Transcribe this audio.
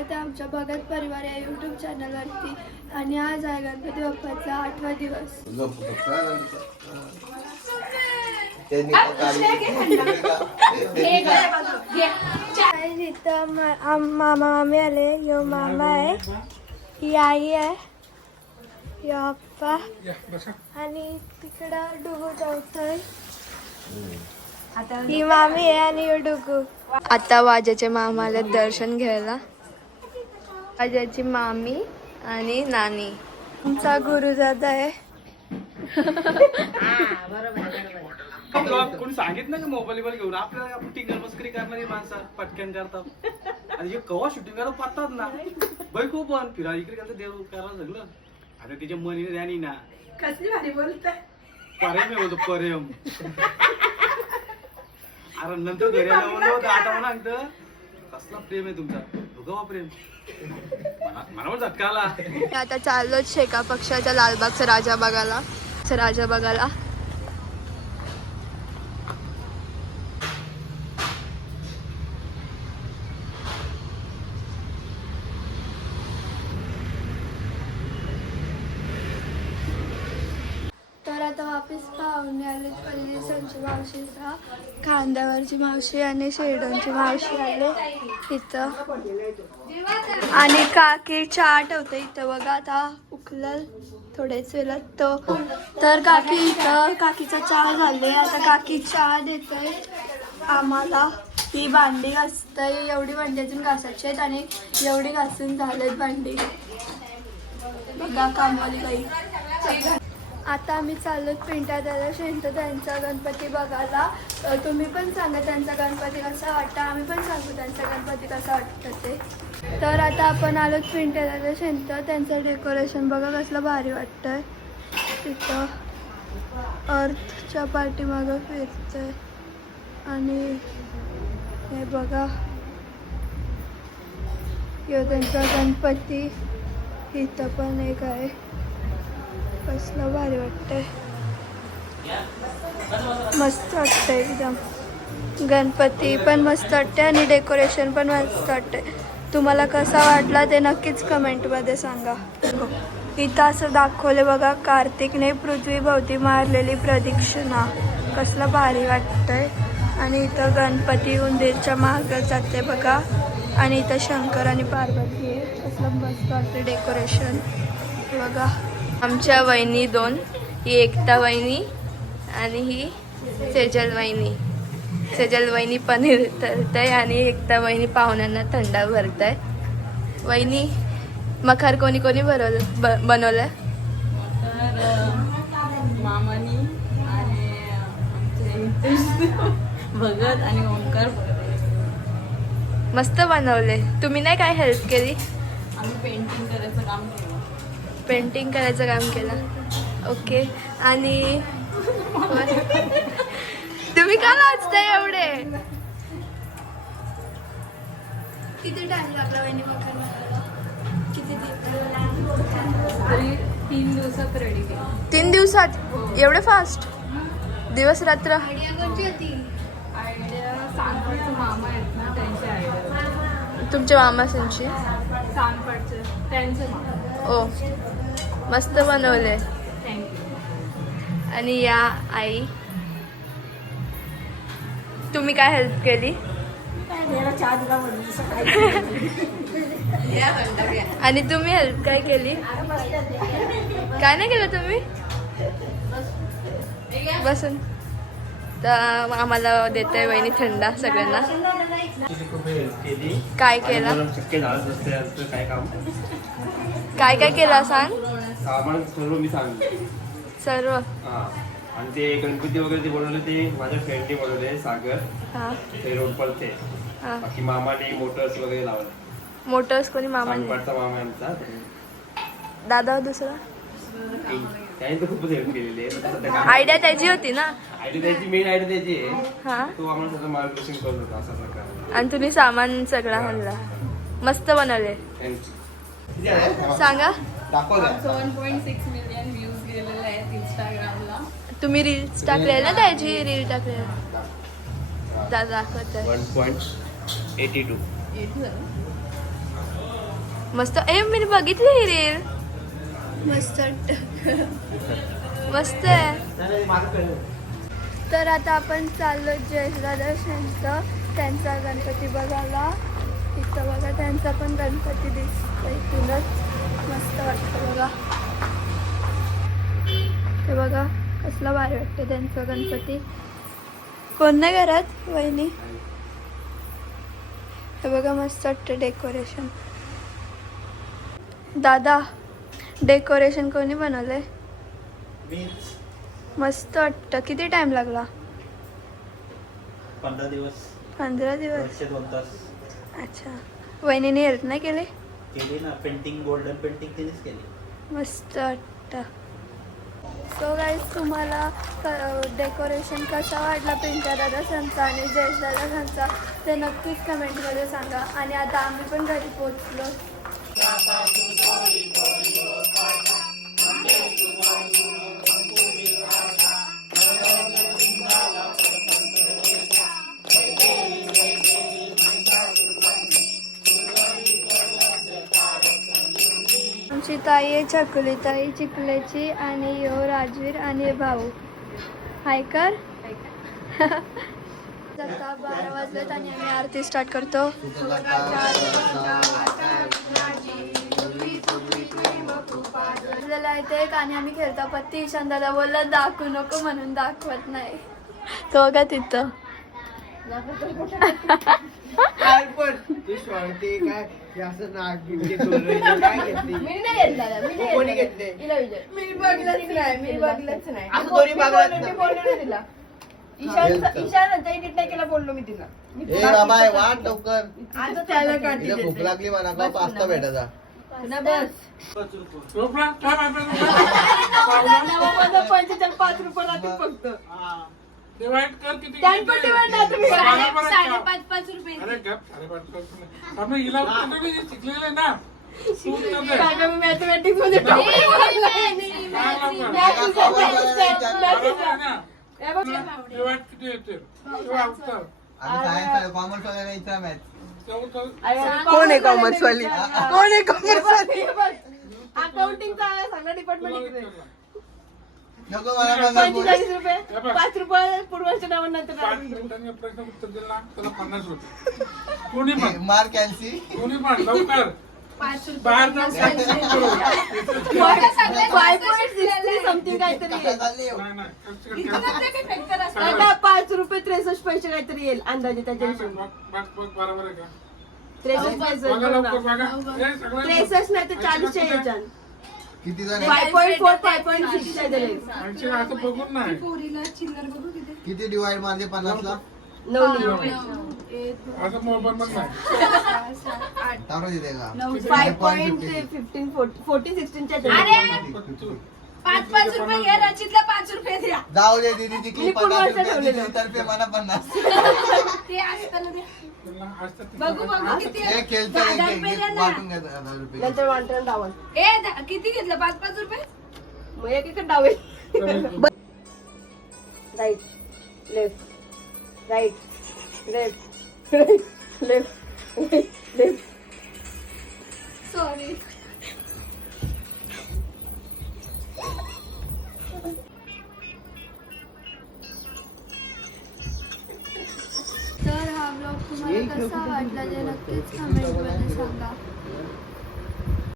स्वागत आहे आमच्या भगत परिवार या यूट्यूब चॅनलवरती. आणि आज आहे गणपती बाप्पाचा 8वा दिवस. इथं मामा मामी आले. यो मामा आहे, ही आई आहे, यो आप्पा आणि तिकडं डुगू चौथं. ही मामी आहे आणि यो डुगू. आता वाजाचे मामा आले दर्शन घ्यायला. वाजाची मामी आणि नानी. आमचा गुरुदादा आहे. कोणी सांगितलं का मोबाईल घेऊन आपल्याला टिंगर मस्करी करणारी माणसं पटकन करतात. आणि हे कवा शूटिंग करत पाहतात ना बाई खूप पण फिरा इकडे कसं देव करायला सगळं. आता तिच्या मनीने ध्यानी ना कसली भारी बोलताय. प्रेम बोलतो प्रेम. अरे नंतर घरी आलं होतं आता म्हणा कसला प्रेम आहे तुमचा. भुगावा प्रेम मला झटका आला. आता चाललो शेका पक्षाच्या लालबागचा राजा बघायला. राजा बघायला तर आता वापिस पाहुणे आले. पहिली दिवसांची मावशीचा खांद्यावरची मावशी आणि शेरडोंची मावशी आले इथं. आणि काकी चहा ठेवते इथं बघा. आता उकलल थोडेच वेळात तो. तर काकी इथं काकीचा चहा झाले. आता काकी चहा देते आम्हाला. ती भांडी घासते. एवढी भांडी अजून घासायची आहेत आणि एवढी घासून झालेत भांडी बघा कामवाली काही. आता आम्ही चाललो पिंट्या दादा शेंटू त्यांचा गणपती बघायला. तुम्ही पण सांगा त्यांचा गणपती कसा वाटतं. आम्ही पण सांगू त्यांचा गणपती कसा वाटतं ते. तर आता आपण आलो पिंट्या दादा शेंट. त्यांचं डेकोरेशन बघा कसलं भारी वाटतंय. तिथं अर्थच्या पाठीमागं फिरतंय. आणि हे बघा यो त्यांचा गणपती. इथं पण एक आहे. कसलं भारी वाटतंय. मस्त वाटतंय एकदम. गणपती पण मस्त वाटते आणि डेकोरेशन पण मस्त वाटते. तुम्हाला कसा वाटला ते नक्कीच कमेंटमध्ये सांगा. इथं असं दाखवले बघा कार्तिकने पृथ्वीभोवती मारलेली प्रदक्षिणा. कसलं भारी वाटतंय. आणि इथं गणपती उंदीरच्या मागं जाते बघा. आणि इथं शंकर आणि पार्वती आहे. कसलं मस्त वाटतं डेकोरेशन बघा. आमच्या वहिनी दोन. ही एकता वहिनी आणि ही सेजल वहिनी. सेजल वहिनी पनीर तळताय आणि एकता वहिनी पाहुण्यांना थंडा भरताय. वहिनी मखर कोणी कोणी बनवलं. मामानी आणि आमचे भगत आणि ओंकार मस्त बनवले. तुम्ही नाही काय हेल्प केली. आम्ही पेंटिंग करायचं काम केलं. पेंटिंग करायचं काम केलं. ओके. आणि तुम्ही का लाजताय एवढे. किती टाइम लागला वहिनी मखर किती 3 दिवसात रेडी केलं. 3 दिवसात एवढे फास्ट. दिवस रात्र. आयडिया सांगपाडचे मामा आहेत ना त्यांची आयडिया. तुमच्या मामासांची सांगपाडचे त्यांचे मामा. ओ मस्त बनवले. थँक्यू. आणि या आई तुम्ही काय हेल्प केली. आणि तुम्ही हेल्प काय केली. काय नाही केलं तुम्ही. बसून तर आम्हाला देते वहिनी थंडा सगळ्यांना. काय केलं. काय काय केलं सांग. सामान सर्व मी सांगितलं सर्व. आणि ते गणपती वगैरे ते बनवले ते माझ्या फ्रेंडने बनवले सागर. हा ते रोडपल ते. हा. बाकी मामाने मोटर्स वगैरे लावले. मोटर्स कोणी मामाने. सांगपाडचा मामा आमचा. दादा दुसरा. त्याने तर खूपच हेल्प केलेली आहे. आयडिया त्याची होती ना. आयडिया त्याची मेन आयडिया त्याची आहे. हा. तो आम्हाला सगळं मार्गदर्शन करत होता असा प्रकार. आणि तुम्ही सामान सगळं आणला. मस्त बनवले. सांगा. 1.6 मिलियन व्ह्यूज गेलेले आहेत इंस्टाग्रामला. तुम्ही रील्स टाकले ना त्याची. रील टाकले दाखवत. 1.82. मस्त. ए मी बघितली ही रील. मस्त वाटतं. मस्त आहे. तर आता आपण चाललो जयदादा त्यांचा गणपती बघायला. इथं बघा त्यांचा पण गणपती दिसतोय. इथूनच मस्त वाटतं बघा. ते बघा कसला भारी वाटतं त्यांचा गणपती. कोण नाही घरात? वहिनी. हे बघा मस्त वाटतं डेकोरेशन. दादा डेकोरेशन कोणी बनवलंय? मस्त वाटतं. किती टाइम लागला? 15 दिवस. 15 दिवस. वर्षे 2 तास अच्छा. वहिनीने हेल्प नाही केली? केली ना. पेंटिंग, गोल्डन पेंटिंग तिनेच केली. मस्त वाटतं. सो गाईज तुम्हाला डेकोरेशन कसा वाटला पिंट्या दादा संचा आणि जयेश दादा संचा ते नक्कीच कमेंटमध्ये सांगा. आणि आता आम्ही पण घरी पोहोचलो. आमची ताई आहे चकुली ताई चिखल्याची आणि यो राजवीर आणि भाऊ. हाय कर. आता 12 वाजलेत आणि आम्ही आरती स्टार्ट करतो. ते आणि आम्ही खेळतो. पत्ती ईशान दादा बोलला दाखवू नको म्हणून दाखवत नाही. तो बघा तिथं. बोललो मी तिला. भूक लागली मला पास्ता भेटायचा. ₹5 राहतील फक्त. डिवाइड कर किती ₹5.5 रुपये. अरे गप 5.5 आपण हिला कुठे शिकलेलं आहे ना तू कर काका मी मॅथमॅटिक्स मध्ये डिवाइड किती येते तेव्हा उत्तर सायन्स कॉमर्स वाल्याला विचारा मॅथ. कोण आहे कॉमर्स वाली? कोण आहे कॉमर्स वाली? अकाउंटिंगचा सगळं डिपार्टमेंट नको मला ₹45. ₹5 पूर्वाच्या नावानंतर 5 मिनिटांनी प्रश्न उत्तर दिला त्याला 50 होते कोणी पण मार कॅल्सी. कोणी पण लवकर बाहेर जाऊन सांग करू 5.60 समथिंग काहीतरी येईल. नाही नाही ₹5.63 काहीतरी येईल अंदाजे त्याच्या हिशोबाने. बरोबर आहे का 63 बघा लवकर बघा हे सगळं 63 नाही तर 40च्या याच्यात किती जण 5.4 5.6 काहीतरी आणखी असं बघून नाही किती डिवाइड मारले 50 ला? 9 असं मोबाईल पण नाही तारा देते का? 5.15 14 16च्या याच्यात. ₹5 घ्या. रचितला ₹5 द्या. जाऊ दे दीदी जिंकली मी पूर्ण 50 वर्ष रुपये ठेवलेलं. दीदी तर्फे मला 50. ते असताना द्या. त्यांना असतात ते बघू बघू किती हे खेळतं ₹10 एक द्या ना. वाटून घ्या 1000 रुपये. नंतर वाटण डावल किती घेतलं? ₹5 मग एक डावेल. Right left right left left left. Sorry. तर हा ब्लॉग तुम्हाला कसा वाटला ते नक्कीच कमेंटमध्ये सांगा.